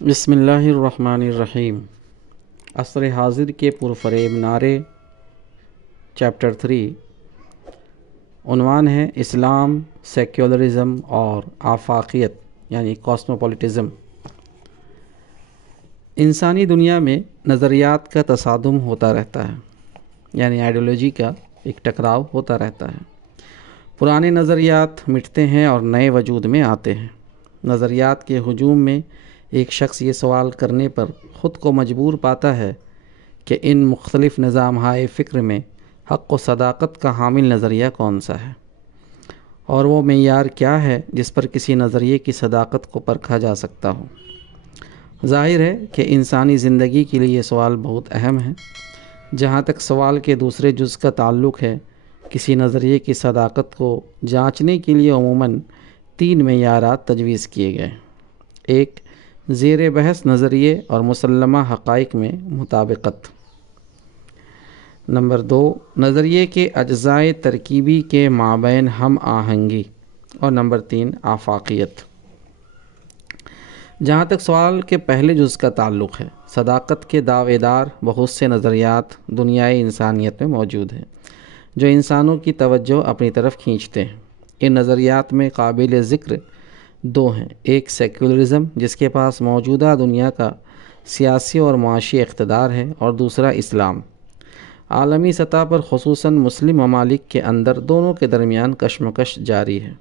بسم اللہ الرحمن الرحیم۔ عصر حاضر کے پرفریب نعرے، چیپٹر 3، عنوان ہے اسلام، سیکولرزم اور آفاقیت یعنی کاسموپولیٹزم۔ انسانی دنیا میں نظریات کا تصادم ہوتا رہتا ہے، یعنی آئیڈیالوجی کا ایک ٹکراؤ ہوتا رہتا ہے۔ پرانے نظریات مٹتے ہیں اور نئے وجود میں آتے ہیں۔ نظریات کے ہجوم میں ایک شخص یہ سوال کرنے پر خود کو مجبور پاتا ہے کہ ان مختلف نظامہائے فکر میں حق و صداقت کا حامل نظریہ کون سا ہے، اور وہ معیار کیا ہے جس پر کسی نظریے کی صداقت کو پرکھا جا سکتا ہو۔ ظاہر ہے کہ انسانی زندگی کے لیے یہ سوال بہت اہم ہے۔ جہاں تک سوال کے دوسرے جز کا تعلق ہے، کسی نظریے کی صداقت کو جانچنے کے لیے عموماً 3 معیارات تجویز کیے گئے۔ ایک، زیر بحث نظریے اور مسلمہ حقائق میں مطابقت۔ نمبر 2، نظریے کے اجزائے ترکیبی کے مابین ہم آہنگی۔ اور نمبر 3، آفاقیت۔ جہاں تک سوال کے پہلے جز کا تعلق ہے، صداقت کے دعوے دار بہت سے نظریات دنیائے انسانیت میں موجود ہیں جو انسانوں کی توجہ اپنی طرف کھینچتے ہیں۔ ان نظریات میں قابل ذکر 2 ہیں۔ ایک سیکولرزم، جس کے پاس موجودہ دنیا کا سیاسی اور معاشی اقتدار ہے، اور دوسرا اسلام۔ عالمی سطح پر خصوصاً مسلم ممالک کے اندر دونوں کے درمیان کشمکش جاری ہے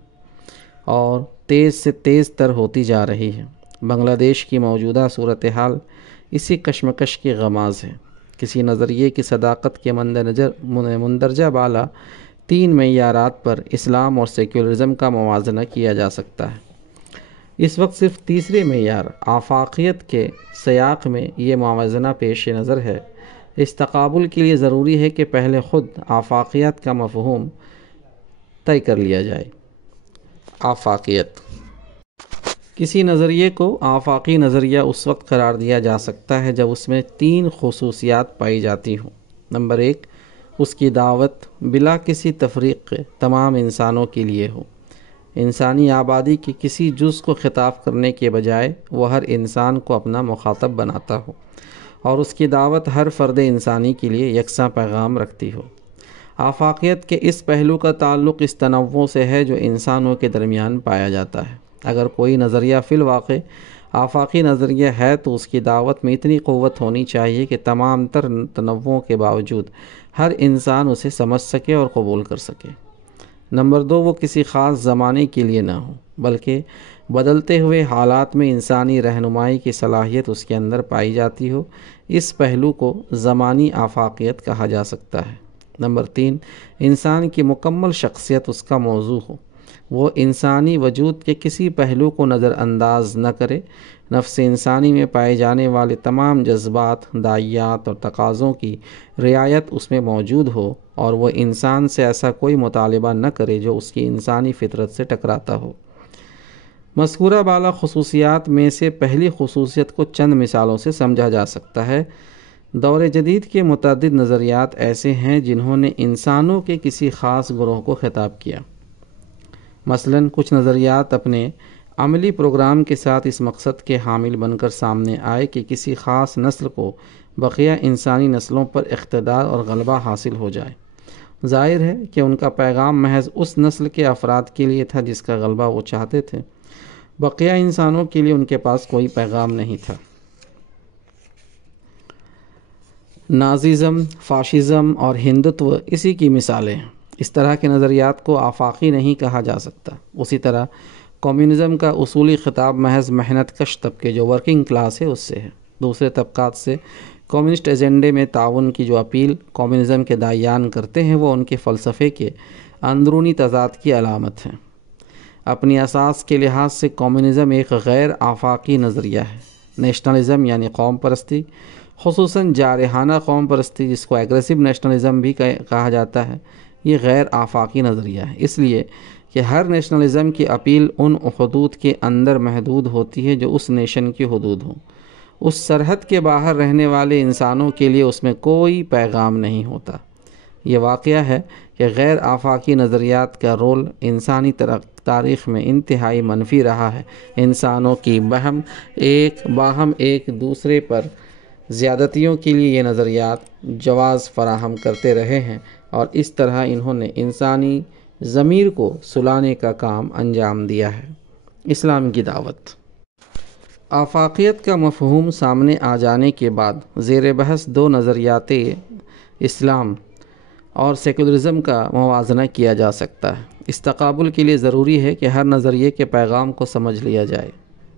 اور تیز سے تیز تر ہوتی جا رہی ہے۔ بنگلہ دیش کی موجودہ صورتحال اسی کشمکش کی غماز ہے۔ کسی نظریے کی صداقت کے مندرجہ بالا 3 معیارات پر اسلام اور سیکولرزم کا موازنہ کیا جا سکتا ہے۔ اس وقت صرف تیسرے معیار آفاقیت کے سیاق میں یہ موازنہ پیش نظر ہے۔ اس تقابل کے لیے ضروری ہے کہ پہلے خود آفاقیت کا مفہوم طے کر لیا جائے۔ آفاقیت۔ کسی نظریے کو آفاقی نظریہ اس وقت قرار دیا جا سکتا ہے جب اس میں 3 خصوصیات پائی جاتی ہوں۔ نمبر 1، اس کی دعوت بلا کسی تفریق کے تمام انسانوں کے لیے ہو۔ انسانی آبادی کے کسی جز کو خطاب کرنے کے بجائے وہ ہر انسان کو اپنا مخاطب بناتا ہو، اور اس کی دعوت ہر فرد انسانی کے لیے یکساں پیغام رکھتی ہو۔ آفاقیت کے اس پہلو کا تعلق اس تنوع سے ہے جو انسانوں کے درمیان پایا جاتا ہے۔ اگر کوئی نظریہ فی الواقع آفاقی نظریہ ہے تو اس کی دعوت میں اتنی قوت ہونی چاہیے کہ تمام تر تنوع کے باوجود ہر انسان اسے سمجھ سکے اور قبول کر سکے۔ نمبر 2، وہ کسی خاص زمانے کے لیے نہ ہو، بلکہ بدلتے ہوئے حالات میں انسانی رہنمائی کی صلاحیت اس کے اندر پائی جاتی ہو۔ اس پہلو کو زمانی آفاقیت کہا جا سکتا ہے۔ نمبر 3، انسان کی مکمل شخصیت اس کا موضوع ہو۔ وہ انسانی وجود کے کسی پہلو کو نظر انداز نہ کرے۔ نفس انسانی میں پائے جانے والے تمام جذبات، داعیات اور تقاضوں کی رعایت اس میں موجود ہو، اور وہ انسان سے ایسا کوئی مطالبہ نہ کرے جو اس کی انسانی فطرت سے ٹکراتا ہو۔ مذکورہ بالا خصوصیات میں سے پہلی خصوصیت کو چند مثالوں سے سمجھا جا سکتا ہے۔ دور جدید کے متعدد نظریات ایسے ہیں جنہوں نے انسانوں کے کسی خاص گروہ کو خطاب کیا۔ مثلاً کچھ نظریات اپنے عملی پروگرام کے ساتھ اس مقصد کے حامل بن کر سامنے آئے کہ کسی خاص نسل کو بقیہ انسانی نسلوں پر اقتدار اور غلبہ حاصل ہو جائے۔ ظاہر ہے کہ ان کا پیغام محض اس نسل کے افراد کے لیے تھا جس کا غلبہ وہ چاہتے تھے، بقیہ انسانوں کے لیے ان کے پاس کوئی پیغام نہیں تھا۔ نازیزم، فاشزم اور ہندوتو اسی کی مثالیں ہیں۔ اس طرح کے نظریات کو آفاقی نہیں کہا جا سکتا۔ اسی طرح کمیونزم کا اصولی خطاب محض محنت کش طبقے جو ورکنگ کلاس ہے اس سے ہے۔ دوسرے طبقات سے کمیونسٹ ایجنڈے میں تعاون کی جو اپیل کمیونزم کے داعیان کرتے ہیں وہ ان کے فلسفے کے اندرونی تضاد کی علامت ہے۔ اپنی اساس کے لحاظ سے کمیونزم ایک غیر آفاقی نظریہ ہے۔ نیشنلزم یعنی قوم پرستی، خصوصاً جارحانہ قوم پرستی جس کو ایگریسو نیشنلزم بھی کہا جاتا ہے، یہ غیر آفاقی نظریہ ہے، اس لیے کہ ہر نیشنلزم کی اپیل ان حدود کے اندر محدود ہوتی ہے جو اس نیشن کی حدود ہوں۔ اس سرحد کے باہر رہنے والے انسانوں کے لیے اس میں کوئی پیغام نہیں ہوتا۔ یہ واقعہ ہے کہ غیر آفاقی نظریات کا رول انسانی تاریخ میں انتہائی منفی رہا ہے۔ انسانوں کی باہم ایک دوسرے پر زیادتیوں کے لیے یہ نظریات جواز فراہم کرتے رہے ہیں، اور اس طرح انہوں نے انسانی ضمیر کو سلانے کا کام انجام دیا ہے۔ اسلام کی دعوت۔ آفاقیت کا مفہوم سامنے آ جانے کے بعد زیر بحث دو نظریات اسلام اور سیکولرزم کا موازنہ کیا جا سکتا ہے۔ اس تقابل کے لیے ضروری ہے کہ ہر نظریے کے پیغام کو سمجھ لیا جائے۔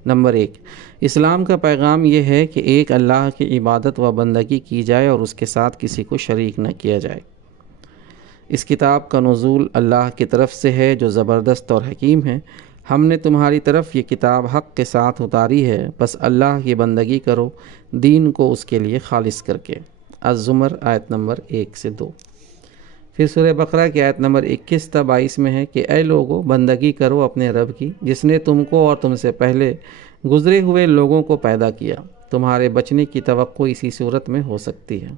نمبر 1، اسلام کا پیغام یہ ہے کہ ایک اللہ کی عبادت و بندگی کی جائے اور اس کے ساتھ کسی کو شریک نہ کیا جائے۔ اس کتاب کا نزول اللہ کی طرف سے ہے جو زبردست اور حکیم ہے۔ ہم نے تمہاری طرف یہ کتاب حق کے ساتھ اتاری ہے، بس اللہ کی بندگی کرو، دین کو اس کے لیے خالص کر کے۔ الزمر آیت نمبر 1 سے 2۔ پھر سورہ بقرہ کی آیت نمبر 21 تا 22 میں ہے کہ اے لوگو، بندگی کرو اپنے رب کی جس نے تم کو اور تم سے پہلے گزرے ہوئے لوگوں کو پیدا کیا۔ تمہارے بچنے کی توقع اسی صورت میں ہو سکتی ہے۔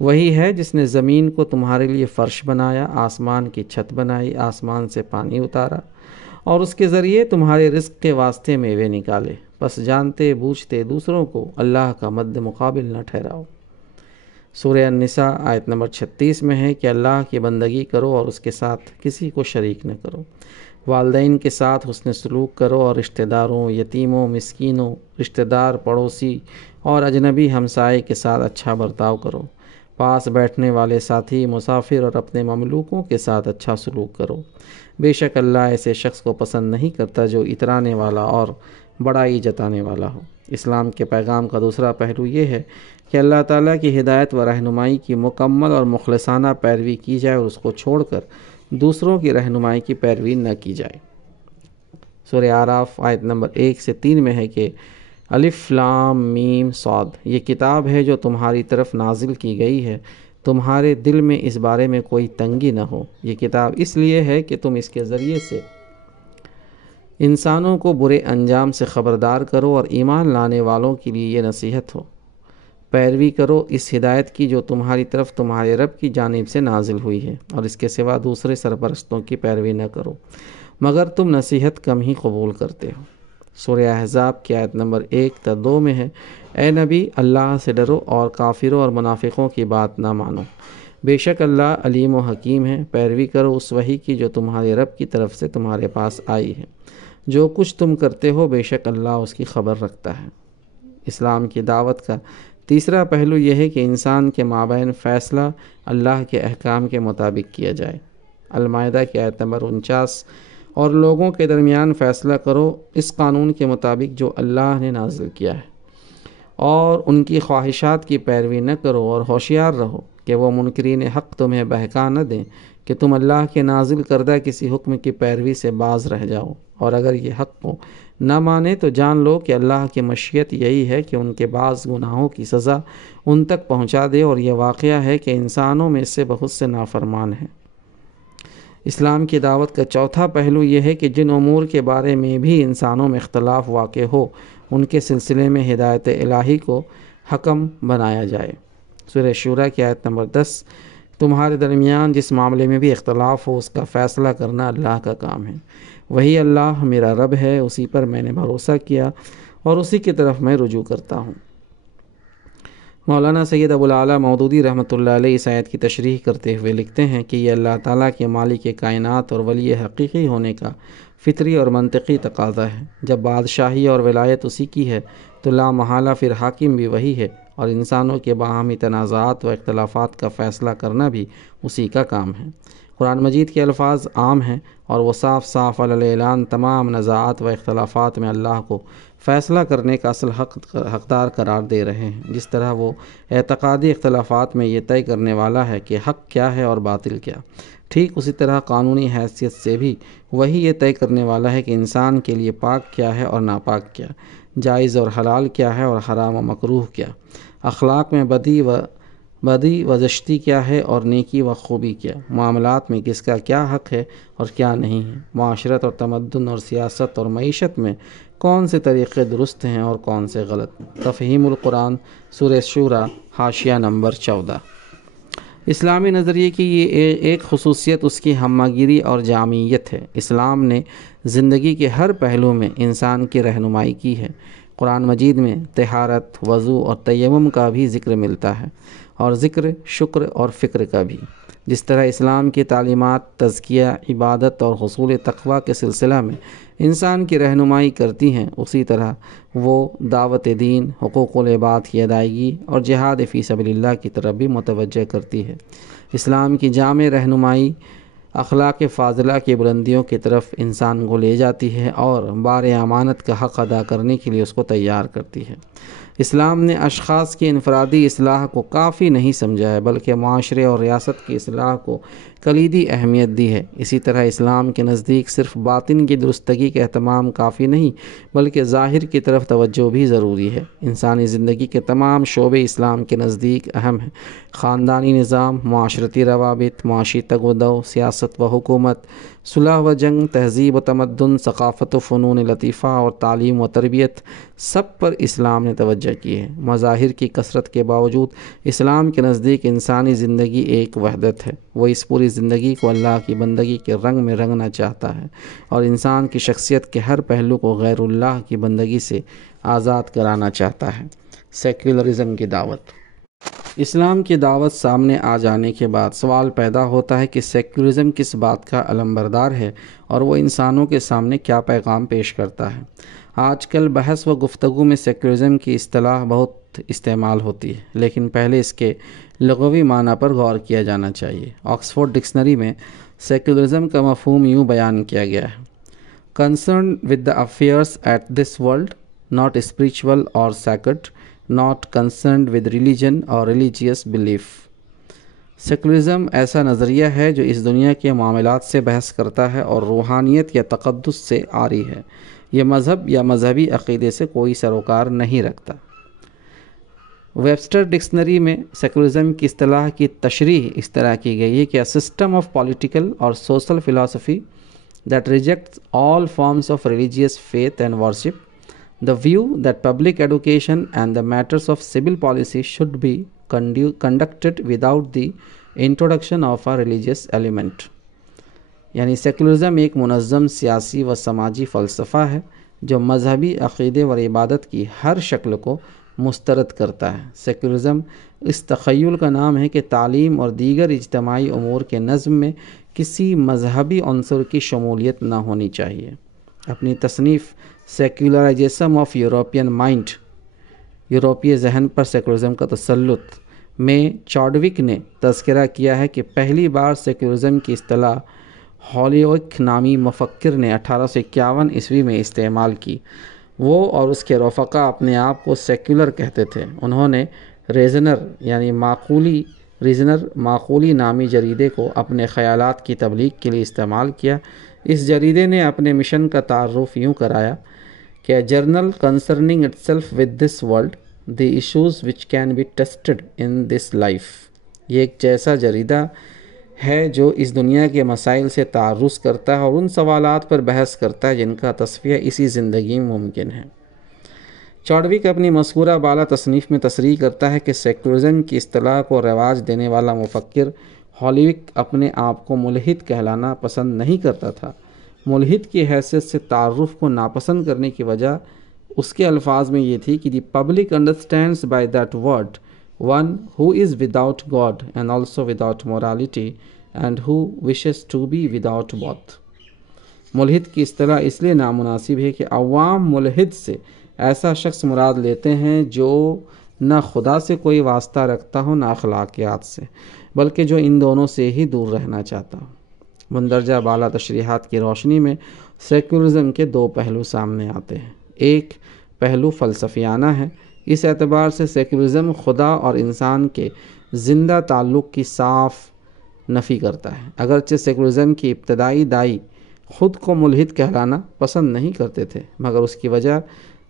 وہی ہے جس نے زمین کو تمہارے لیے فرش بنایا، آسمان کی چھت بنائی، آسمان سے پانی اتارا اور اس کے ذریعے تمہارے رزق کے واسطے میوے نکالے، بس جانتے بوجھتے دوسروں کو اللہ کا مد مقابل نہ ٹھہراؤ۔ سورہ النساء آیت نمبر 36 میں ہے کہ اللہ کی بندگی کرو اور اس کے ساتھ کسی کو شریک نہ کرو۔ والدین کے ساتھ حسن سلوک کرو اور رشتہ داروں، یتیموں، مسکینوں، رشتہ دار، پڑوسی اور اجنبی ہمسائے کے ساتھ اچھا برتاؤ کرو۔ پاس بیٹھنے والے ساتھی، مسافر اور اپنے مملوکوں کے ساتھ اچھا سلوک کرو۔ بے شک اللہ ایسے شخص کو پسند نہیں کرتا جو اترانے والا اور بڑائی جتانے والا ہو۔ اسلام کے پیغام کا دوسرا پہلو یہ ہے کہ اللہ تعالیٰ کی ہدایت و رہنمائی کی مکمل اور مخلصانہ پیروی کی جائے اور اس کو چھوڑ کر دوسروں کی رہنمائی کی پیروی نہ کی جائے۔ سورہ اعراف آیت نمبر 1 سے 3 میں ہے کہ الف لام میم صاد، یہ کتاب ہے جو تمہاری طرف نازل کی گئی ہے، تمہارے دل میں اس بارے میں کوئی تنگی نہ ہو۔ یہ کتاب اس لیے ہے کہ تم اس کے ذریعے سے انسانوں کو برے انجام سے خبردار کرو اور ایمان لانے والوں کے لیے یہ نصیحت ہو۔ پیروی کرو اس ہدایت کی جو تمہاری طرف تمہارے رب کی جانب سے نازل ہوئی ہے، اور اس کے سوا دوسرے سرپرستوں کی پیروی نہ کرو، مگر تم نصیحت کم ہی قبول کرتے ہو۔ سورہ احزاب کی آیت نمبر 1 تا 2 میں ہے اے نبی، اللہ سے ڈرو اور کافروں اور منافقوں کی بات نہ مانو، بے شک اللہ علیم و حکیم ہے۔ پیروی کرو اس وحی کی جو تمہارے رب کی طرف سے تمہارے پاس آئی ہے، جو کچھ تم کرتے ہو بے شک اللہ اس کی خبر رکھتا ہے۔ اسلام کی دعوت کا تیسرا پہلو یہ ہے کہ انسان کے مابین فیصلہ اللہ کے احکام کے مطابق کیا جائے۔ المائدہ کی آیت نمبر 49، اور لوگوں کے درمیان فیصلہ کرو اس قانون کے مطابق جو اللہ نے نازل کیا ہے، اور ان کی خواہشات کی پیروی نہ کرو، اور ہوشیار رہو کہ وہ منکرین حق تمہیں بہکا نہ دیں کہ تم اللہ کے نازل کردہ کسی حکم کی پیروی سے باز رہ جاؤ، اور اگر یہ حق کو نہ مانے تو جان لو کہ اللہ کی مشیت یہی ہے کہ ان کے بعض گناہوں کی سزا ان تک پہنچا دے، اور یہ واقعہ ہے کہ انسانوں میں اس سے بہت سے نافرمان ہیں۔ اسلام کی دعوت کا چوتھا پہلو یہ ہے کہ جن امور کے بارے میں بھی انسانوں میں اختلاف واقع ہو ان کے سلسلے میں ہدایت الہی کو حکم بنایا جائے۔ سورہ شورى کی آیت نمبر 10، تمہارے درمیان جس معاملے میں بھی اختلاف ہو اس کا فیصلہ کرنا اللہ کا کام ہے، وہی اللہ میرا رب ہے، اسی پر میں نے بھروسہ کیا اور اسی کی طرف میں رجوع کرتا ہوں۔ مولانا سید ابو العالیٰ مودودی رحمۃ اللہ علیہ اس آیت کی تشریح کرتے ہوئے لکھتے ہیں کہ یہ اللہ تعالیٰ کے مالک کائنات اور ولی حقیقی ہونے کا فطری اور منطقی تقاضا ہے۔ جب بادشاہی اور ولایت اسی کی ہے تو لا محالہ پھر حاکم بھی وہی ہے، اور انسانوں کے باہمی تنازعات و اختلافات کا فیصلہ کرنا بھی اسی کا کام ہے۔ قرآن مجید کے الفاظ عام ہیں اور وہ صاف صاف علی اعلان تمام نزاعات و اختلافات میں اللہ کو فیصلہ کرنے کا اصل حقدار قرار دے رہے ہیں، جس طرح وہ اعتقادی اختلافات میں یہ طے کرنے والا ہے کہ حق کیا ہے اور باطل کیا، ٹھیک اسی طرح قانونی حیثیت سے بھی وہی یہ طے کرنے والا ہے کہ انسان کے لیے پاک کیا ہے اور ناپاک کیا، جائز اور حلال کیا ہے اور حرام و مکروہ کیا، اخلاق میں بدی و زشتی کیا ہے اور نیکی و خوبی کیا، معاملات میں کس کا کیا حق ہے اور کیا نہیں ہے، معاشرت اور تمدن اور سیاست اور معیشت میں کون سے طریقے درست ہیں اور کون سے غلط۔ تفہیم القرآن سورہ شورى حاشیہ نمبر 14۔ اسلامی نظریے کی یہ ایک خصوصیت اس کی ہمہ گیری اور جامعیت ہے۔ اسلام نے زندگی کے ہر پہلو میں انسان کی رہنمائی کی ہے۔ قرآن مجید میں طہارت، وضو اور تیمم کا بھی ذکر ملتا ہے، اور ذکر شکر اور فکر کا بھی۔ جس طرح اسلام کی تعلیمات تزکیہ، عبادت اور حصول تقویٰ کے سلسلہ میں انسان کی رہنمائی کرتی ہیں، اسی طرح وہ دعوت دین، حقوق العباد کی ادائیگی اور جہاد فی سبیل اللہ کی طرف بھی متوجہ کرتی ہے۔ اسلام کی جامع رہنمائی اخلاق فاضلہ کی بلندیوں کی طرف انسان کو لے جاتی ہے اور بار امانت کا حق ادا کرنے کے لیے اس کو تیار کرتی ہے۔ اسلام نے اشخاص کی انفرادی اصلاح کو کافی نہیں سمجھا ہے، بلکہ معاشرے اور ریاست کی اصلاح کو کلیدی اہمیت دی ہے۔ اسی طرح اسلام کے نزدیک صرف باطن کی درستگی کا اہتمام کافی نہیں، بلکہ ظاہر کی طرف توجہ بھی ضروری ہے۔ انسانی زندگی کے تمام شعبے اسلام کے نزدیک اہم ہیں۔ خاندانی نظام، معاشرتی روابط، معاشی تگ و دو، سیاست و حکومت، صلح و جنگ، تہذیب و تمدن، ثقافت و فنون لطیفہ اور تعلیم و تربیت، سب پر اسلام نے توجہ کی ہے۔ مظاہر کی کثرت کے باوجود اسلام کے نزدیک انسانی زندگی ایک وحدت ہے۔ وہ اس پوری زندگی کو اللہ کی بندگی کے رنگ میں رنگنا چاہتا ہے اور انسان کی شخصیت کے ہر پہلو کو غیر اللہ کی بندگی سے آزاد کرانا چاہتا ہے۔ سیکولرزم کی دعوت۔ اسلام کی دعوت سامنے آ جانے کے بعد سوال پیدا ہوتا ہے کہ سیکولرزم کس بات کا علمبردار ہے اور وہ انسانوں کے سامنے کیا پیغام پیش کرتا ہے۔ آج کل بحث و گفتگو میں سیکولرزم کی اصطلاح بہت استعمال ہوتی ہے، لیکن پہلے اس کے لغوی معنی پر غور کیا جانا چاہیے۔ آکسفورڈ ڈکشنری میں سیکولرزم کا مفہوم یوں بیان کیا گیا ہے: concerned with the affairs at this world, not spiritual اور sacred, not concerned with religion or religious belief۔ Secularism ایسا نظریہ ہے جو اس دنیا کے معاملات سے بحث کرتا ہے اور روحانیت یا تقدس سے عاری ہے۔ یہ مذہب یا مذہبی عقیدے سے کوئی سروکار نہیں رکھتا۔ ویبسٹر ڈکشنری میں سیکولرزم کی اصطلاح کی تشریح اس طرح کی گئی ہے کہ سسٹم آف پولیٹیکل اور social philosophy that rejects all forms of religious faith and worship, the view that public education and the matters of civil policy should be conducted without the introduction of a religious element۔ یعنی secularism ایک منظم سیاسی و سماجی فلسفہ ہے جو مذہبی عقیدے و عبادت کی ہر شکل کو مسترد کرتا ہے۔ سیکولرزم اس تخیل کا نام ہے کہ تعلیم اور دیگر اجتماعی امور کے نظم میں کسی مذہبی عنصر کی شمولیت نہ ہونی چاہیے۔ اپنی تصنیف سیکولرائزیشن آف یورپین مائنڈ، یورپی ذہن پر سیکولرزم کا تسلط، میں چارڈوک نے تذکرہ کیا ہے کہ پہلی بار سیکولرزم کی اصطلاح ہالیوک نامی مفکر نے 1851 عیسوی میں استعمال کی۔ وہ اور اس کے رفقا اپنے آپ کو سیکولر کہتے تھے۔ انہوں نے ریزنر معقولی نامی جریدے کو اپنے خیالات کی تبلیغ کے لیے استعمال کیا۔ اس جریدے نے اپنے مشن کا تعارف یوں کرایا کہ general concerning itself with this world, the issues which can be tested in this life. یہ ایک جیسا جریدہ ہے جو اس دنیا کے مسائل سے تعرض کرتا ہے اور ان سوالات پر بحث کرتا ہے جن کا تصفیہ اسی زندگی میں ممکن ہے۔ چارڈوک اپنی مذکورہ بالا تصنیف میں تصریح کرتا ہے کہ سیکولرزم کی اصطلاح کو رواج دینے والا مفکر ہالیوک اپنے آپ کو ملحد کہلانا پسند نہیں کرتا تھا۔ ملحد کی حیثیت سے تعارف کو ناپسند کرنے کی وجہ اس کے الفاظ میں یہ تھی کہ the public understands by that word one who is without God and also without morality and who wishes to be without both۔ ملحد کی اصطلاح اس لیے نامناسب ہے کہ عوام ملحد سے ایسا شخص مراد لیتے ہیں جو نہ خدا سے کوئی واسطہ رکھتا ہو نہ اخلاقیات سے، بلکہ جو ان دونوں سے ہی دور رہنا چاہتا ہو۔ مندرجہ بالا تشریحات کی روشنی میں سیکولرزم کے دو پہلو سامنے آتے ہیں۔ ایک پہلو فلسفیانہ ہے۔ اس اعتبار سے سیکولرزم خدا اور انسان کے زندہ تعلق کی صاف نفی کرتا ہے۔ اگرچہ سیکولرزم کی ابتدائی دائی خود کو ملحد کہلانا پسند نہیں کرتے تھے، مگر اس کی وجہ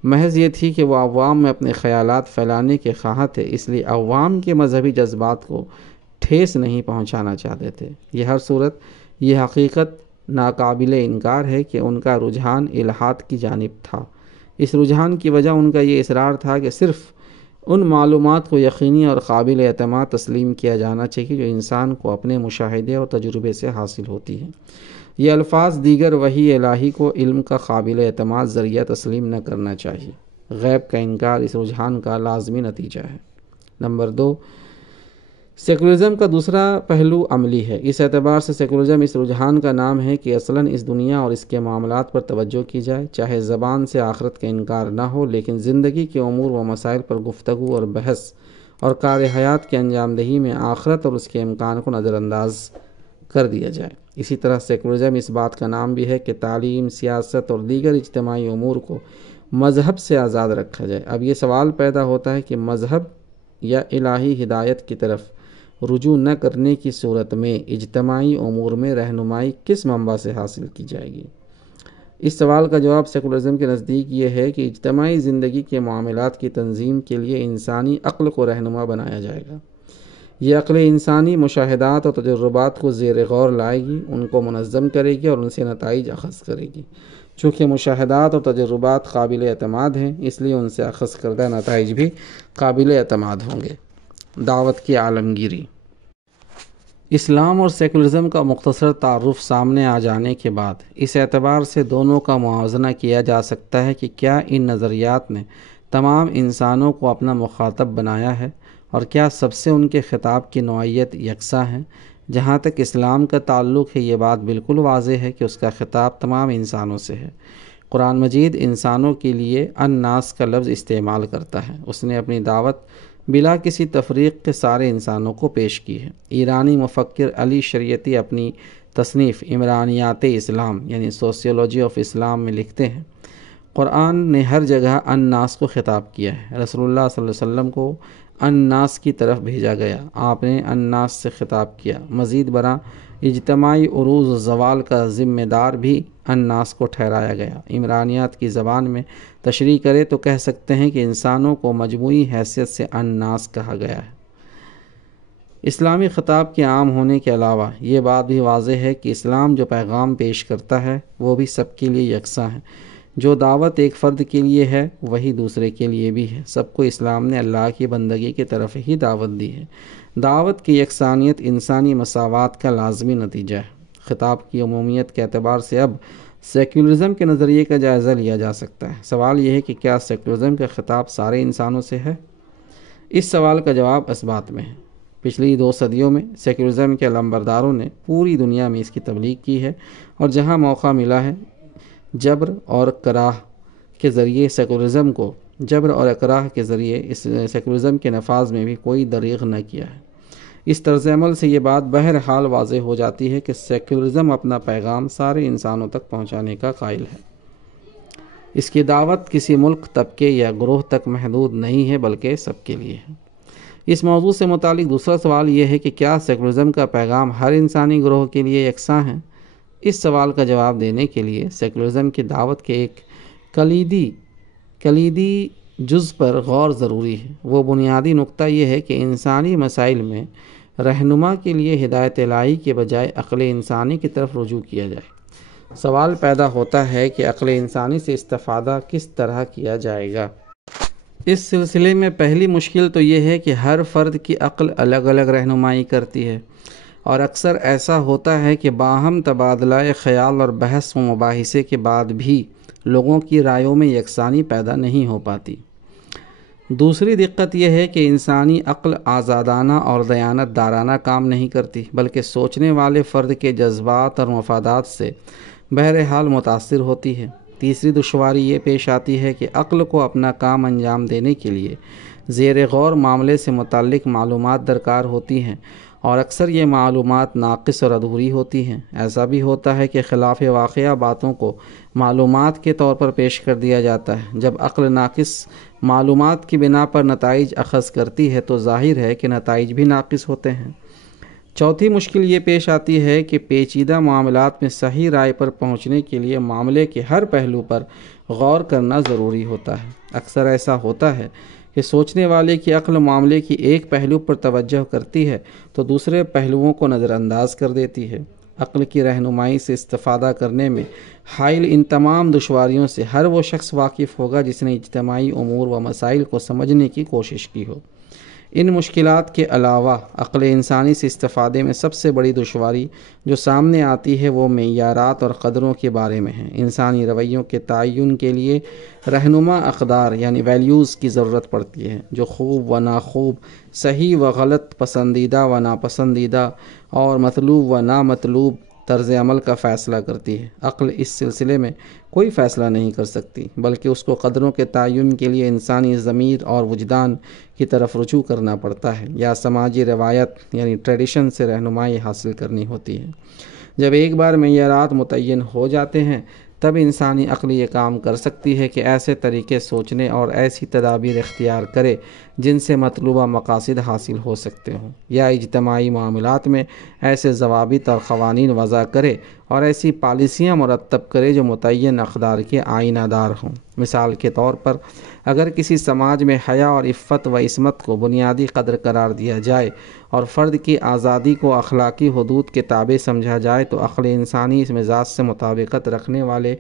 محض یہ تھی کہ وہ عوام میں اپنے خیالات پھیلانے کے خواہاں تھے، اس لیے عوام کے مذہبی جذبات کو ٹھیس نہیں پہنچانا چاہتے تھے۔ یہ ہر صورت یہ حقیقت ناقابل انکار ہے کہ ان کا رجحان الحاد کی جانب تھا۔ اس رجحان کی وجہ ان کا یہ اصرار تھا کہ صرف ان معلومات کو یقینی اور قابل اعتماد تسلیم کیا جانا چاہیے جو انسان کو اپنے مشاہدے اور تجربے سے حاصل ہوتی ہیں۔ یہ الفاظ دیگر وحی الہی کو علم کا قابل اعتماد ذریعہ تسلیم نہ کرنا چاہیے۔ غیب کا انکار اس رجحان کا لازمی نتیجہ ہے۔ نمبر 2، سیکولرزم کا دوسرا پہلو عملی ہے۔ اس اعتبار سے سیکولرزم اس رجحان کا نام ہے کہ اصلاً اس دنیا اور اس کے معاملات پر توجہ کی جائے، چاہے زبان سے آخرت کا انکار نہ ہو، لیکن زندگی کے امور و مسائل پر گفتگو اور بحث اور کار حیات کی انجام دہی میں آخرت اور اس کے امکان کو نظر انداز کر دیا جائے۔ اسی طرح سیکولرزم اس بات کا نام بھی ہے کہ تعلیم، سیاست اور دیگر اجتماعی امور کو مذہب سے آزاد رکھا جائے۔ اب یہ سوال پیدا ہوتا ہے کہ مذہب یا الہی ہدایت کی طرف رجوع نہ کرنے کی صورت میں اجتماعی امور میں رہنمائی کس منبع سے حاصل کی جائے گی؟ اس سوال کا جواب سیکولرزم کے نزدیک یہ ہے کہ اجتماعی زندگی کے معاملات کی تنظیم کے لیے انسانی عقل کو رہنما بنایا جائے گا۔ یہ عقل انسانی مشاہدات اور تجربات کو زیر غور لائے گی، ان کو منظم کرے گی اور ان سے نتائج اخذ کرے گی۔ چونکہ مشاہدات اور تجربات قابل اعتماد ہیں، اس لیے ان سے اخذ کردہ نتائج بھی قابل اعتماد ہوں گے۔ دعوت کی عالمگیری۔ اسلام اور سیکولرزم کا مختصر تعارف سامنے آ جانے کے بعد اس اعتبار سے دونوں کا موازنہ کیا جا سکتا ہے کہ کیا ان نظریات نے تمام انسانوں کو اپنا مخاطب بنایا ہے اور کیا سب سے ان کے خطاب کی نوعیت یکساں ہے۔ جہاں تک اسلام کا تعلق ہے، یہ بات بالکل واضح ہے کہ اس کا خطاب تمام انسانوں سے ہے۔ قرآن مجید انسانوں کے لیے الناس کا لفظ استعمال کرتا ہے۔ اس نے اپنی دعوت بلا کسی تفریق کے سارے انسانوں کو پیش کی ہے۔ ایرانی مفکر علی شریعتی اپنی تصنیف عمرانیات اسلام یعنی سوسیولوجی آف اسلام میں لکھتے ہیں، قرآن نے ہر جگہ الناس کو خطاب کیا ہے۔ رسول اللہ صلی اللہ علیہ وسلم کو الناس کی طرف بھیجا گیا، آپ نے الناس سے خطاب کیا۔ مزید برآں اجتماعی عروج و زوال کا ذمہ دار بھی الناس کو ٹھہرایا گیا۔ عمرانیات کی زبان میں تشریح کرے تو کہہ سکتے ہیں کہ انسانوں کو مجموعی حیثیت سے الناس کہا گیا ہے۔ اسلامی خطاب کے عام ہونے کے علاوہ یہ بات بھی واضح ہے کہ اسلام جو پیغام پیش کرتا ہے وہ بھی سب کے لیے یکساں ہے۔ جو دعوت ایک فرد کے لیے ہے وہی دوسرے کے لیے بھی ہے۔ سب کو اسلام نے اللہ کی بندگی کی طرف ہی دعوت دی ہے۔ دعوت کی یکسانیت انسانی مساوات کا لازمی نتیجہ ہے۔ خطاب کی عمومیت کے اعتبار سے اب سیکولرزم کے نظریے کا جائزہ لیا جا سکتا ہے۔ سوال یہ ہے کہ کیا سیکولرزم کا خطاب سارے انسانوں سے ہے؟ اس سوال کا جواب اس بات میں ہے۔ پچھلی 2 صدیوں میں سیکولرزم کے علمبرداروں نے پوری دنیا میں اس کی تبلیغ کی ہے، اور جہاں موقع ملا ہے جبر اور اکراہ کے ذریعے اس سیکولرزم کے نفاذ میں بھی کوئی دریغ نہ کیا ہے۔ اس طرز عمل سے یہ بات بہرحال واضح ہو جاتی ہے کہ سیکولرزم اپنا پیغام سارے انسانوں تک پہنچانے کا قائل ہے۔ اس کی دعوت کسی ملک، طبقے یا گروہ تک محدود نہیں ہے بلکہ سب کے لیے ہے۔ اس موضوع سے متعلق دوسرا سوال یہ ہے کہ کیا سیکولرزم کا پیغام ہر انسانی گروہ کے لیے یکساں ہے؟ اس سوال کا جواب دینے کے لیے سیکولرزم کی دعوت کے ایک کلیدی جز پر غور ضروری ہے۔ وہ بنیادی نقطہ یہ ہے کہ انسانی مسائل میں رہنما کے لیے ہدایت الہی کے بجائے عقل انسانی کی طرف رجوع کیا جائے۔ سوال پیدا ہوتا ہے کہ عقل انسانی سے استفادہ کس طرح کیا جائے گا؟ اس سلسلے میں پہلی مشکل تو یہ ہے کہ ہر فرد کی عقل الگ الگ رہنمائی کرتی ہے، اور اکثر ایسا ہوتا ہے کہ باہم تبادلہ خیال اور بحث و مباحثے کے بعد بھی لوگوں کی رائیوں میں یکسانی پیدا نہیں ہو پاتی۔ دوسری دقت یہ ہے کہ انسانی عقل آزادانہ اور دیانت دارانہ کام نہیں کرتی، بلکہ سوچنے والے فرد کے جذبات اور مفادات سے بہرحال متاثر ہوتی ہے۔ تیسری دشواری یہ پیش آتی ہے کہ عقل کو اپنا کام انجام دینے کے لیے زیر غور معاملے سے متعلق معلومات درکار ہوتی ہیں، اور اکثر یہ معلومات ناقص اور ادھوری ہوتی ہیں۔ ایسا بھی ہوتا ہے کہ خلاف واقعہ باتوں کو معلومات کے طور پر پیش کر دیا جاتا ہے۔ جب عقل ناقص معلومات کی بنا پر نتائج اخذ کرتی ہے تو ظاہر ہے کہ نتائج بھی ناقص ہوتے ہیں۔ چوتھی مشکل یہ پیش آتی ہے کہ پیچیدہ معاملات میں صحیح رائے پر پہنچنے کے لیے معاملے کے ہر پہلو پر غور کرنا ضروری ہوتا ہے۔ اکثر ایسا ہوتا ہے کہ سوچنے والے کی عقل معاملے کی ایک پہلو پر توجہ کرتی ہے تو دوسرے پہلوؤں کو نظر انداز کر دیتی ہے۔ عقل کی رہنمائی سے استفادہ کرنے میں حائل ان تمام دشواریوں سے ہر وہ شخص واقف ہوگا جس نے اجتماعی امور و مسائل کو سمجھنے کی کوشش کی ہو۔ ان مشکلات کے علاوہ عقل انسانی سے استفادے میں سب سے بڑی دشواری جو سامنے آتی ہے وہ معیارات اور قدروں کے بارے میں ہے۔ انسانی رویوں کے تعین کے لیے رہنما اقدار یعنی ویلیوز کی ضرورت پڑتی ہے، جو خوب و ناخوب، صحیح و غلط، پسندیدہ و ناپسندیدہ اور مطلوب و نامطلوب طرز عمل کا فیصلہ کرتی ہے۔ عقل اس سلسلے میں کوئی فیصلہ نہیں کر سکتی، بلکہ اس کو قدروں کے تعین کے لیے انسانی ضمیر اور وجدان کی طرف رجوع کرنا پڑتا ہے یا سماجی روایت یعنی ٹریڈیشن سے رہنمائی حاصل کرنی ہوتی ہے۔ جب ایک بار معیارات متعین ہو جاتے ہیں تب انسانی عقل یہ کام کر سکتی ہے کہ ایسے طریقے سوچنے اور ایسی تدابیر اختیار کرے جن سے مطلوبہ مقاصد حاصل ہو سکتے ہوں، یا اجتماعی معاملات میں ایسے ضوابط اور قوانین وضع کرے اور ایسی پالیسیاں مرتب کرے جو متعین اقدار کے آئینہ دار ہوں۔ مثال کے طور پر اگر کسی سماج میں حیا اور عفت و عصمت کو بنیادی قدر قرار دیا جائے اور فرد کی آزادی کو اخلاقی حدود کے تابع سمجھا جائے تو عقل انسانی اس مزاج سے مطابقت رکھنے والے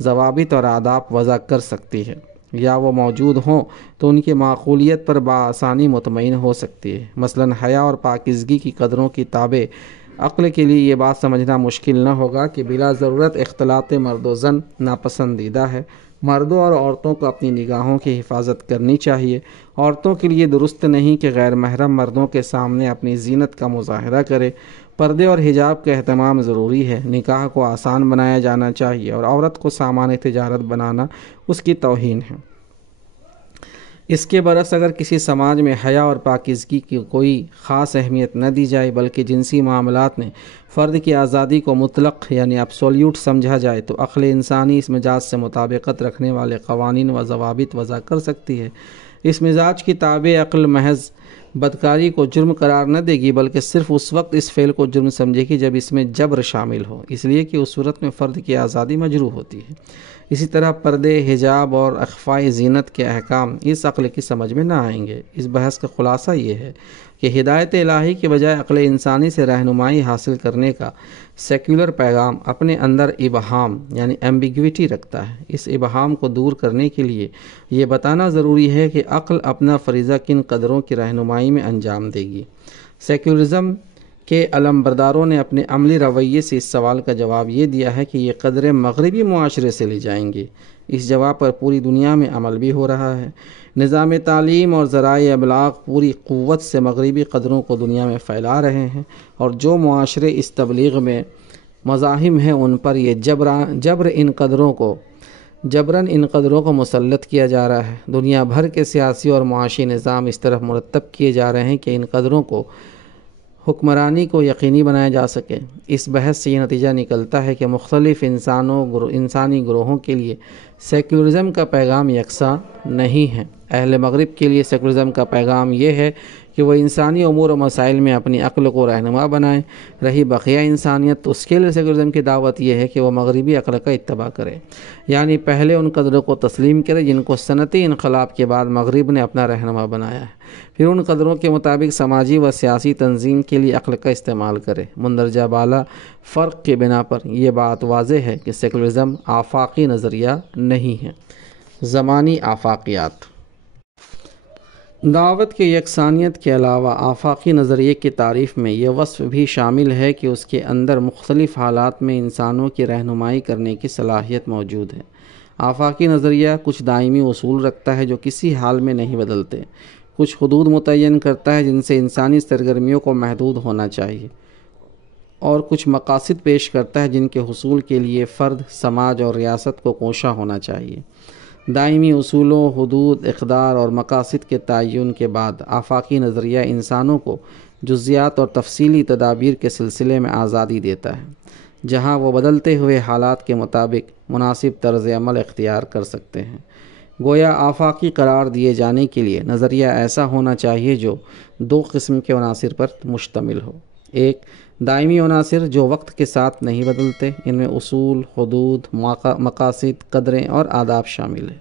ضوابط اور آداب وضع کر سکتی ہے، یا وہ موجود ہوں تو ان کی معقولیت پر بآسانی مطمئن ہو سکتی ہے۔ مثلاً حیا اور پاکیزگی کی قدروں کی تابع عقل کے لیے یہ بات سمجھنا مشکل نہ ہوگا کہ بلا ضرورت اختلاط مرد و زن ناپسندیدہ ہے، مردوں اور عورتوں کو اپنی نگاہوں کی حفاظت کرنی چاہیے، عورتوں کے لیے درست نہیں کہ غیر محرم مردوں کے سامنے اپنی زینت کا مظاہرہ کرے، پردے اور حجاب کا اہتمام ضروری ہے، نکاح کو آسان بنایا جانا چاہیے اور عورت کو سامان تجارت بنانا اس کی توہین ہے۔ اس کے برعکس اگر کسی سماج میں حیا اور پاکیزگی کی کوئی خاص اہمیت نہ دی جائے بلکہ جنسی معاملات میں فرد کی آزادی کو مطلق یعنی ایبسولیوٹ سمجھا جائے تو عقل انسانی اس مزاج سے مطابقت رکھنے والے قوانین و ضوابط وضع کر سکتی ہے۔ اس مزاج کی تابع عقل محض بدکاری کو جرم قرار نہ دے گی بلکہ صرف اس وقت اس فعل کو جرم سمجھے گی جب اس میں جبر شامل ہو، اس لیے کہ اس صورت میں فرد کی آزادی مجروح ہوتی ہے۔ اسی طرح پردے، حجاب اور اخفائے زینت کے احکام اس عقل کی سمجھ میں نہ آئیں گے۔ اس بحث کا خلاصہ یہ ہے کہ ہدایت الہی کے بجائے عقل انسانی سے رہنمائی حاصل کرنے کا سیکولر پیغام اپنے اندر ابہام یعنی ایمبیگوٹی رکھتا ہے۔ اس ابہام کو دور کرنے کے لیے یہ بتانا ضروری ہے کہ عقل اپنا فریضہ کن قدروں کی رہنمائی میں انجام دے گی۔ سیکولرزم کے علمبرداروں نے اپنے عملی رویے سے اس سوال کا جواب یہ دیا ہے کہ یہ قدریں مغربی معاشرے سے لی جائیں گی۔ اس جواب پر پوری دنیا میں عمل بھی ہو رہا ہے۔ نظام تعلیم اور ذرائع ابلاغ پوری قوت سے مغربی قدروں کو دنیا میں پھیلا رہے ہیں، اور جو معاشرے اس تبلیغ میں مزاحم ہیں ان پر یہ جبراً ان قدروں کو مسلط کیا جا رہا ہے۔ دنیا بھر کے سیاسی اور معاشی نظام اس طرح مرتب کیے جا رہے ہیں کہ ان قدروں کو حکمرانی کو یقینی بنایا جا سکے۔ اس بحث سے یہ نتیجہ نکلتا ہے کہ مختلف انسانی گروہوں کے لیے سیکولرزم کا پیغام یکساں نہیں ہے۔ اہل مغرب کے لیے سیکولرزم کا پیغام یہ ہے کہ وہ انسانی امور و مسائل میں اپنی عقل کو رہنما بنائیں۔ رہی بقیہ انسانیت تو اس کے لیے سیکولرزم کی دعوت یہ ہے کہ وہ مغربی عقل کا اتباع کرے، یعنی پہلے ان قدروں کو تسلیم کرے جن کو صنعتی انقلاب کے بعد مغرب نے اپنا رہنما بنایا ہے، پھر ان قدروں کے مطابق سماجی و سیاسی تنظیم کے لیے عقل کا استعمال کرے۔ مندرجہ بالا فرق کی بنا پر یہ بات واضح ہے کہ سیکولرزم آفاقی نظریہ نہیں ہے۔ زمانی آفاقیات دعوت کے یکسانیت کے علاوہ آفاقی نظریے کی تعریف میں یہ وصف بھی شامل ہے کہ اس کے اندر مختلف حالات میں انسانوں کی رہنمائی کرنے کی صلاحیت موجود ہے۔ آفاقی نظریہ کچھ دائمی اصول رکھتا ہے جو کسی حال میں نہیں بدلتے، کچھ حدود متعین کرتا ہے جن سے انسانی سرگرمیوں کو محدود ہونا چاہیے، اور کچھ مقاصد پیش کرتا ہے جن کے حصول کے لیے فرد، سماج اور ریاست کو کوشاں ہونا چاہیے۔ دائمی اصولوں، حدود، اقدار اور مقاصد کے تعین کے بعد آفاقی نظریہ انسانوں کو جزیات اور تفصیلی تدابیر کے سلسلے میں آزادی دیتا ہے، جہاں وہ بدلتے ہوئے حالات کے مطابق مناسب طرز عمل اختیار کر سکتے ہیں۔ گویا آفاقی قرار دیے جانے کے لیے نظریہ ایسا ہونا چاہیے جو دو قسم کے عناصر پر مشتمل ہو۔ ایک، دائمی عناصر جو وقت کے ساتھ نہیں بدلتے، ان میں اصول، حدود، مقاصد، قدریں اور آداب شامل ہیں۔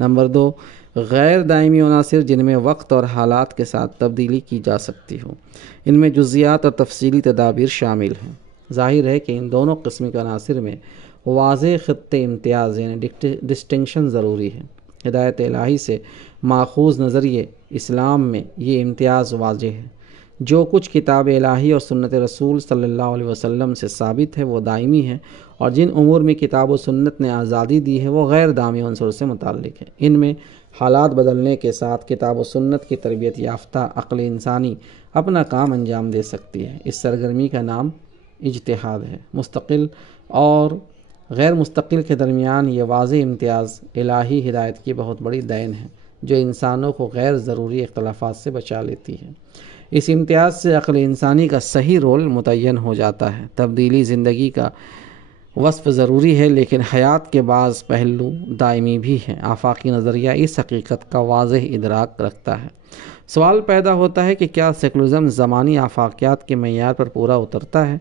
نمبر دو، غیر دائمی عناصر جن میں وقت اور حالات کے ساتھ تبدیلی کی جا سکتی ہو، ان میں جزیات اور تفصیلی تدابیر شامل ہیں۔ ظاہر ہے کہ ان دونوں قسم کے عناصر میں واضح خط امتیاز یعنی ڈسٹنکشن ضروری ہے۔ ہدایت الہی سے ماخوذ نظریے اسلام میں یہ امتیاز واضح ہے۔ جو کچھ کتاب الہی اور سنت رسول صلی اللہ علیہ وسلم سے ثابت ہے وہ دائمی ہے، اور جن امور میں کتاب و سنت نے آزادی دی ہے وہ غیر دائمی عنصر سے متعلق ہے۔ ان میں حالات بدلنے کے ساتھ کتاب و سنت کی تربیت یافتہ عقل انسانی اپنا کام انجام دے سکتی ہے۔ اس سرگرمی کا نام اجتہاد ہے۔ مستقل اور غیر مستقل کے درمیان یہ واضح امتیاز الہی ہدایت کی بہت بڑی دین ہے، جو انسانوں کو غیر ضروری اختلافات سے بچا لیتی ہے۔ اس امتیاز سے عقل انسانی کا صحیح رول متعین ہو جاتا ہے۔ تبدیلی زندگی کا وصف ضروری ہے، لیکن حیات کے بعض پہلو دائمی بھی ہیں۔ آفاقی نظریہ اس حقیقت کا واضح ادراک رکھتا ہے۔ سوال پیدا ہوتا ہے کہ کیا سیکولرزم زمانی آفاقیات کے معیار پر پورا اترتا ہے؟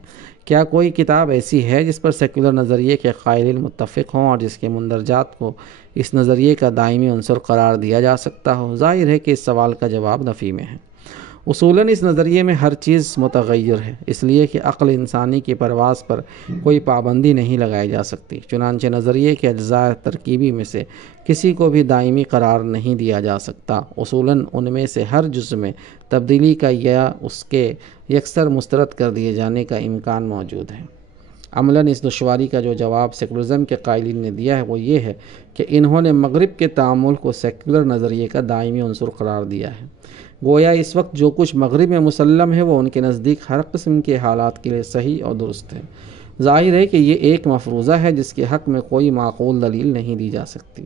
کیا کوئی کتاب ایسی ہے جس پر سیکولر نظریے کے قائلین متفق ہوں اور جس کے مندرجات کو اس نظریے کا دائمی عنصر قرار دیا جا سکتا ہو؟ ظاہر ہے کہ اس سوال کا جواب نفی میں ہے۔ اصولاً اس نظریے میں ہر چیز متغیر ہے، اس لیے کہ عقل انسانی کی پرواز پر کوئی پابندی نہیں لگائی جا سکتی۔ چنانچہ نظریے کے اجزاء ترکیبی میں سے کسی کو بھی دائمی قرار نہیں دیا جا سکتا۔ اصولاً ان میں سے ہر جز میں تبدیلی کا یا اس کے یکسر مسترد کر دیے جانے کا امکان موجود ہے۔ عملاً اس دشواری کا جو جواب سیکولرزم کے قائلین نے دیا ہے وہ یہ ہے کہ انہوں نے مغرب کے تعامل کو سیکولر نظریے کا دائمی عنصر قرار دیا ہے۔ گویا اس وقت جو کچھ مغرب میں مسلم ہے وہ ان کے نزدیک ہر قسم کے حالات کے لیے صحیح اور درست ہے۔ ظاہر ہے کہ یہ ایک مفروضہ ہے جس کے حق میں کوئی معقول دلیل نہیں دی جا سکتی۔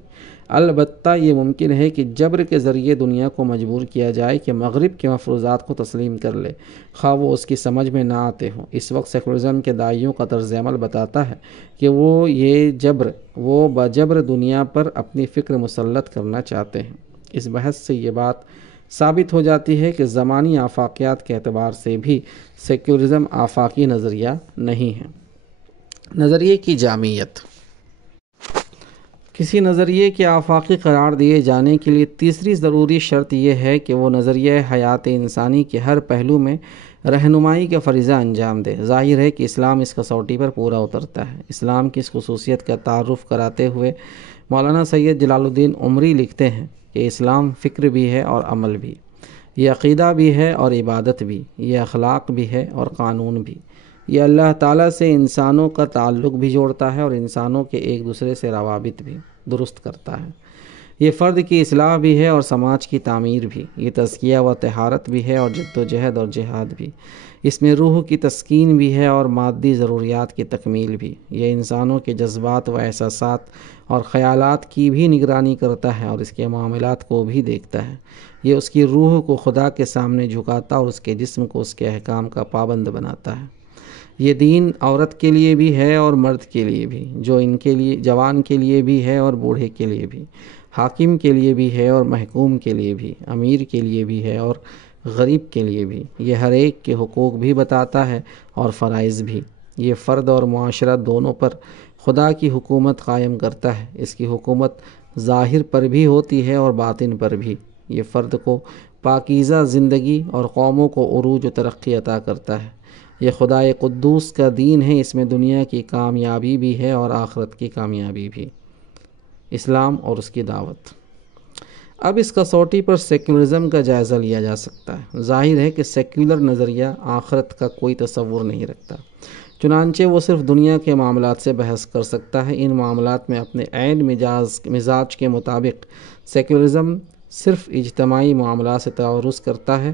البتہ یہ ممکن ہے کہ جبر کے ذریعے دنیا کو مجبور کیا جائے کہ مغرب کے مفروضات کو تسلیم کر لے، خواہ وہ اس کی سمجھ میں نہ آتے ہوں۔ اس وقت سیکولرزم کے داعیوں کا طرز عمل بتاتا ہے کہ وہ بجبر دنیا پر اپنی فکر مسلط کرنا چاہتے ہیں۔ اس بحث سے یہ بات ثابت ہو جاتی ہے کہ زمانی آفاقیات کے اعتبار سے بھی سیکولرزم آفاقی نظریہ نہیں ہے۔ نظریے کی جامعیت۔ کسی نظریے کے آفاقی قرار دیے جانے کے لیے تیسری ضروری شرط یہ ہے کہ وہ نظریہ حیات انسانی کے ہر پہلو میں رہنمائی کا فریضہ انجام دے۔ ظاہر ہے کہ اسلام اس کسوٹی پر پورا اترتا ہے۔ اسلام کی اس خصوصیت کا تعارف کراتے ہوئے مولانا سید جلال الدین عمری لکھتے ہیں کہ اسلام فکر بھی ہے اور عمل بھی، یہ عقیدہ بھی ہے اور عبادت بھی، یہ اخلاق بھی ہے اور قانون بھی، یہ اللہ تعالیٰ سے انسانوں کا تعلق بھی جوڑتا ہے اور انسانوں کے ایک دوسرے سے روابط بھی درست کرتا ہے، یہ فرد کی اصلاح بھی ہے اور سماج کی تعمیر بھی، یہ تزکیہ و طہارت بھی ہے اور جد و جہد اور جہاد بھی، اس میں روح کی تسکین بھی ہے اور مادی ضروریات کی تکمیل بھی، یہ انسانوں کے جذبات و احساسات اور خیالات کی بھی نگرانی کرتا ہے اور اس کے معاملات کو بھی دیکھتا ہے، یہ اس کی روح کو خدا کے سامنے جھکاتا اور اس کے جسم کو اس کے احکام کا پابند بناتا ہے۔ یہ دین عورت کے لیے بھی ہے اور مرد کے لیے بھی، جو ان کے لیے جوان کے لیے بھی ہے اور بوڑھے کے لیے بھی، حاکم کے لیے بھی ہے اور محکوم کے لیے بھی، امیر کے لیے بھی ہے اور غریب کے لیے بھی، یہ ہر ایک کے حقوق بھی بتاتا ہے اور فرائض بھی، یہ فرد اور معاشرہ دونوں پر خدا کی حکومت قائم کرتا ہے، اس کی حکومت ظاہر پر بھی ہوتی ہے اور باطن پر بھی، یہ فرد کو پاکیزہ زندگی اور قوموں کو عروج و ترقی عطا کرتا ہے، یہ خدائے قدوس کا دین ہے، اس میں دنیا کی کامیابی بھی ہے اور آخرت کی کامیابی بھی۔ اسلام اور اس کی دعوت۔ اب اس کسوٹی پر سیکولرزم کا جائزہ لیا جا سکتا ہے۔ ظاہر ہے کہ سیکولر نظریہ آخرت کا کوئی تصور نہیں رکھتا، چنانچہ وہ صرف دنیا کے معاملات سے بحث کر سکتا ہے۔ ان معاملات میں اپنے عین مزاج کے مطابق سیکولرزم صرف اجتماعی معاملات سے تعرض کرتا ہے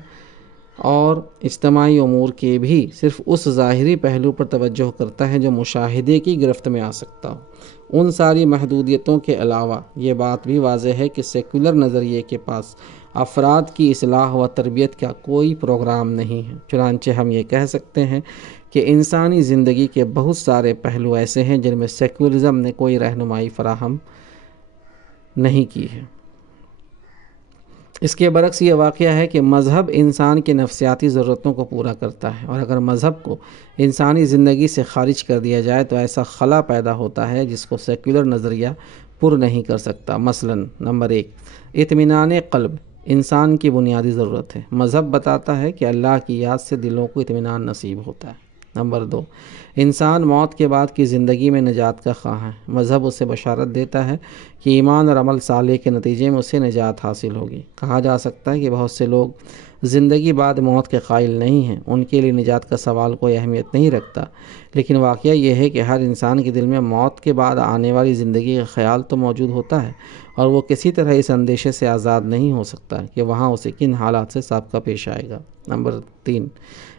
اور اجتماعی امور کے بھی صرف اس ظاہری پہلو پر توجہ کرتا ہے جو مشاہدے کی گرفت میں آ سکتا ہو۔ ان ساری محدودیتوں کے علاوہ یہ بات بھی واضح ہے کہ سیکولر نظریے کے پاس افراد کی اصلاح و تربیت کا کوئی پروگرام نہیں ہے۔ چنانچہ ہم یہ کہہ سکتے ہیں کہ انسانی زندگی کے بہت سارے پہلو ایسے ہیں جن میں سیکولرزم نے کوئی رہنمائی فراہم نہیں کی ہے۔ اس کے برعکس یہ واقعہ ہے کہ مذہب انسان کے نفسیاتی ضرورتوں کو پورا کرتا ہے، اور اگر مذہب کو انسانی زندگی سے خارج کر دیا جائے تو ایسا خلا پیدا ہوتا ہے جس کو سیکولر نظریہ پر نہیں کر سکتا۔ مثلا نمبر 1، اطمینان قلب انسان کی بنیادی ضرورت ہے۔ مذہب بتاتا ہے کہ اللہ کی یاد سے دلوں کو اطمینان نصیب ہوتا ہے۔ نمبر 2، انسان موت کے بعد کی زندگی میں نجات کا خواہاں ہے۔ مذہب اسے بشارت دیتا ہے کہ ایمان اور عمل صالح کے نتیجے میں اسے نجات حاصل ہوگی۔ کہا جا سکتا ہے کہ بہت سے لوگ زندگی بعد موت کے قائل نہیں ہیں، ان کے لیے نجات کا سوال کوئی اہمیت نہیں رکھتا، لیکن واقعہ یہ ہے کہ ہر انسان کے دل میں موت کے بعد آنے والی زندگی کا خیال تو موجود ہوتا ہے، اور وہ کسی طرح اس اندیشے سے آزاد نہیں ہو سکتا کہ وہاں اسے کن حالات سے سابقہ پیش آئے گا۔ نمبر 3،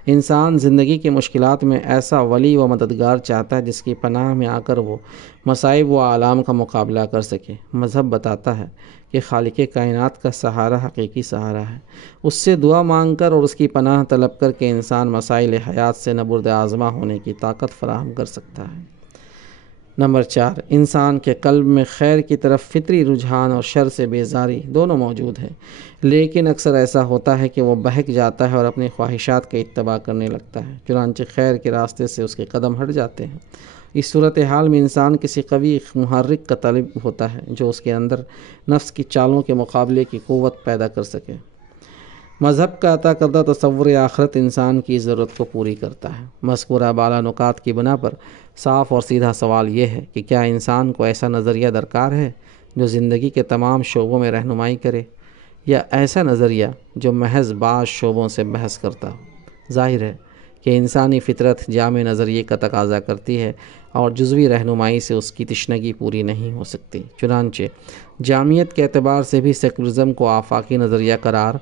انسان زندگی کی مشکلات میں ایسا ولی و مددگار چاہتا ہے جس کی پناہ میں آ کر وہ مصائب و آلام کا مقابلہ کر سکے۔ مذہب بتاتا ہے کہ خالق کائنات کا سہارا حقیقی سہارا ہے، اس سے دعا مانگ کر اور اس کی پناہ طلب کر کے انسان مسائل حیات سے نبرد آزما ہونے کی طاقت فراہم کر سکتا ہے۔ نمبر 4، انسان کے قلب میں خیر کی طرف فطری رجحان اور شر سے بیزاری دونوں موجود ہے، لیکن اکثر ایسا ہوتا ہے کہ وہ بہک جاتا ہے اور اپنی خواہشات کا اتباع کرنے لگتا ہے، چنانچہ خیر کے راستے سے اس کے قدم ہٹ جاتے ہیں۔ اس صورتحال میں انسان کسی قوی محرک کا طالب ہوتا ہے جو اس کے اندر نفس کی چالوں کے مقابلے کی قوت پیدا کر سکے۔ مذہب کا عطا کردہ تصور آخرت انسان کی ضرورت کو پوری کرتا ہے۔ مذکورہ بالا نکات کی بنا پر صاف اور سیدھا سوال یہ ہے کہ کیا انسان کو ایسا نظریہ درکار ہے جو زندگی کے تمام شعبوں میں رہنمائی کرے، یا ایسا نظریہ جو محض بعض شعبوں سے بحث کرتا ہو؟ ظاہر ہے کہ انسانی فطرت جامع نظریے کا تقاضا کرتی ہے اور جزوی رہنمائی سے اس کی تشنگی پوری نہیں ہو سکتی۔ چنانچہ جامعیت کے اعتبار سے بھی سیکولرزم کو آفاقی نظریہ قرار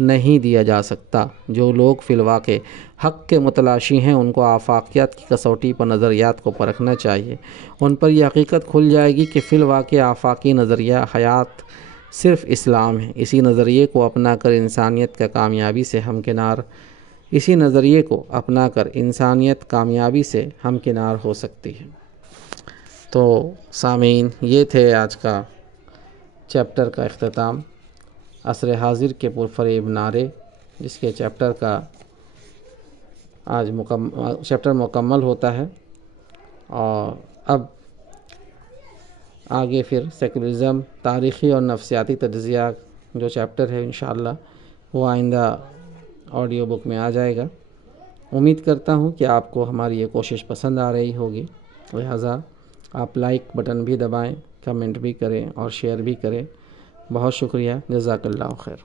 نہیں دیا جا سکتا۔ جو لوگ فی الواقع حق کے متلاشی ہیں ان کو آفاقیات کی کسوٹی پر نظریات کو پرکھنا چاہیے۔ ان پر یہ حقیقت کھل جائے گی کہ فی الواقع آفاقی نظریہ حیات صرف اسلام ہے۔ اسی نظریے کو اپنا کر انسانیت کامیابی سے ہمکنار ہو سکتی ہے۔ تو سامعین، یہ تھے آج کا چیپٹر کا اختتام، عصر حاضر کے پرفریب نعرے، جس کے چیپٹر کا آج چیپٹر مکمل ہوتا ہے، اور اب آگے پھر سیکولرزم، تاریخی اور نفسیاتی تجزیہ جو چیپٹر ہے انشاءاللہ وہ آئندہ آڈیو بک میں آ جائے گا۔ امید کرتا ہوں کہ آپ کو ہماری یہ کوشش پسند آ رہی ہوگی، لہٰذا آپ لائک بٹن بھی دبائیں، کمنٹ بھی کریں اور شیئر بھی کریں۔ بہت شکریہ، جزاک اللہ خیر۔